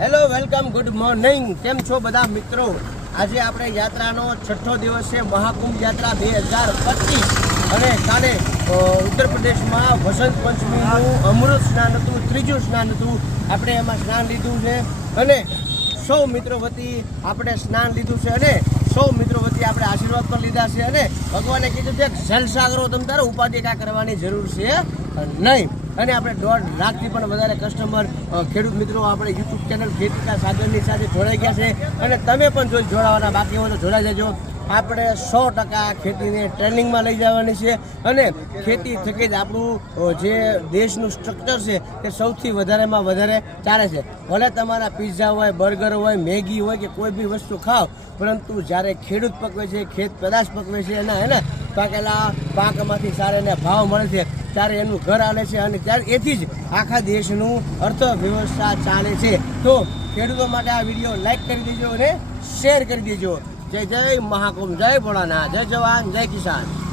Hello welcome good morning કેમ છો બધા મિત્રો? આજે આપણે યાત્રાનો છઠ્ઠો દિવસ છે, મહાકુંભ યાત્રા બે હજાર પચીસ. અને કાલે ઉત્તર પ્રદેશમાં વસંત પંચમીનું અમૃત સ્નાન હતું, ત્રીજું સ્નાન હતું. આપણે એમાં સ્નાન લીધું છે. અને સૌ મિત્રો વતી આપણે સ્નાન લીધું છે. અને સૌ મિત્રો વતી આપણે આશીર્વાદ પણ લીધા છે અને ભગવાને કીધું છે કે તમે તારે ઉપાધિ કાંઈ કરવાની જરૂર છે નહીં. અને આપણે દોઢ લાખથી પણ વધારે કસ્ટમર ખેડૂત મિત્રો આપણે યુટ્યુબ ચેનલ ખેતીના સાગરની સાથે જોડાઈ ગયા છે. અને તમે પણ જો જોડાવાના બાકી હોય તો જોડાઈ જજો. આપણે સો ટકા ખેતીને ટ્રેનિંગમાં લઈ જવાની છે અને ખેતી થકી જ આપણું જે દેશનું સ્ટ્રક્ચર છે તે સૌથી વધારેમાં વધારે ચાલે છે. ભલે તમારા પીઝા હોય બર્ગર હોય, મેગી હોય કે કોઈ બી વસ્તુ ખાઓ, પરંતુ જ્યારે ખેડૂત પકવે છે, ખેત પેદાશ પકવે છે, એના એને પાકેલા પાકમાંથી સારા એને ભાવ મળે છે, ત્યારે એનું ઘર હાલે છે અને ત્યારે એથી જ આખા દેશનું અર્થવ્યવસ્થા ચાલે છે. તો ખેડૂતો માટે આ વીડિયો લાઈક કરી દેજો અને શેર કરી દેજો. જય જય મહાકુંભ જય ભોળાનાથ જય જવાન જય કિસાન.